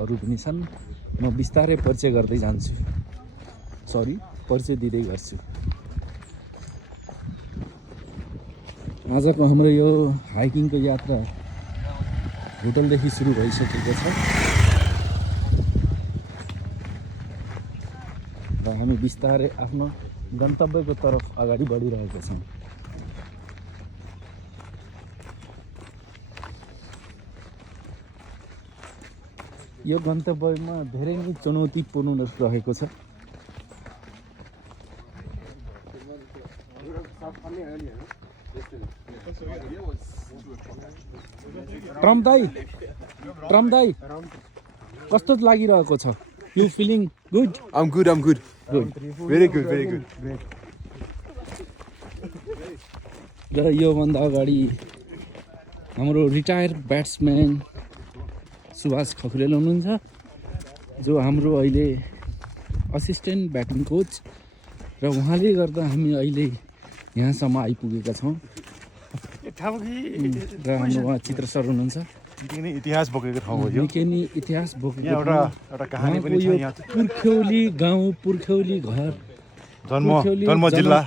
अरू पनि छन्। म बिस्तारै परिचय गर्दै जान्छु, परिचय दिँदै गर्छु। आजको हाम्रो यो हाइकिङको यात्रा होटलदेखि सुरु भइसकेको छ र हामी बिस्तारै आफ्नो गन्तव्यको तर्फ अगाडि बढिरहेका छौँ। यो गन्तव्यमा धेरै नै चुनौतीपूर्ण रहेको छ। ट्रम दाई कस्तो लागिरहेको छ? You feeling good? I'm good. Very good. र योभन्दा अगाडि हाम्रो रिटायर ब्याट्सम्यान सुभाष खकुरेल हुनुहुन्छ, जो हाम्रो अहिले असिस्टेन्ट ब्याटिङ कोच, र उहाँले गर्दा हामी अहिले यहाँसम्म आइपुगेका छौँ। र हाम्रो उहाँ चित्र सर हुनुहुन्छ, इतिहास बोकेको ठाउँ हो यो। निकै नै इतिहास बोकेको एउटा कहानी पनि छ यहाँ। पुर्ख्यौली गाउँ, पुर्ख्यौली घर, जन्म जिल्ला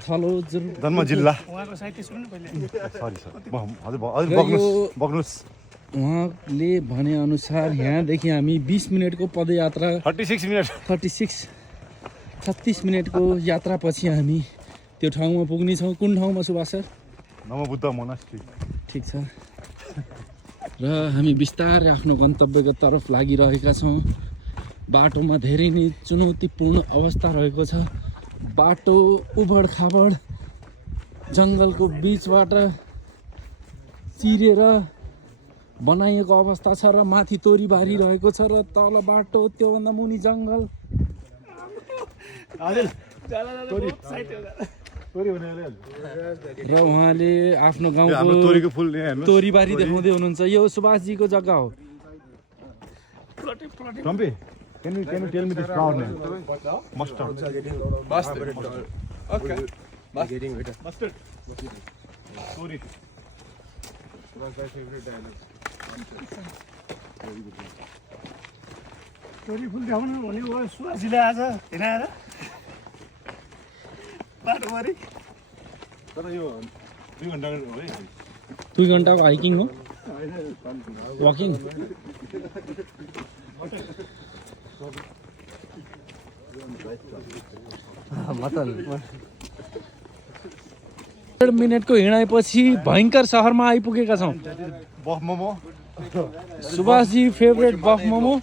उहाँको साहित्य सुन्नु पहिले। सरी बग्नुस्। उहाँले भने अनुसार यहाँदेखि हामी 20 मिनटको पदयात्रा 36 मिनटको यात्रापछि हामी त्यो ठाउँमा पुग्नेछौँ। कुन ठाउँमा सुभाष सर? नमोबुद्ध मोनास्ट्री। ठिक छ। र हामी बिस्तारै आफ्नो गन्तव्यको तर्फ लागिरहेका छौँ। बाटोमा धेरै नै चुनौतीपूर्ण अवस्था रहेको छ। बाटो उबड खाबड जङ्गलको बिचबाट चिरेर बनाइएको अवस्था छ र माथि तोरीबारी रहेको छ र तल बाटो, त्योभन्दा मुनि जङ्गल। र उहाँले आफ्नो गाउँको तोरीबारी देखाउँदै हुनुहुन्छ। यो सुभाषजीको जग्गा हो। Can you tell me the proud name? Mustard. Okay. Mustard. Sorry. तोरी फुल देखाउनु भनेको सुवासीले आज हिँडाएर बाटोभरि। तर यो 2 घण्टाको हो है। 2 घण्टाको हाइकिङ हो, वाकिङ। मिनटको हिँडाइपछि भयङ्कर सहरमा आइपुगेका छौँ। बफ मोमो। सुभाषजी फेभरेट बफ मोमो।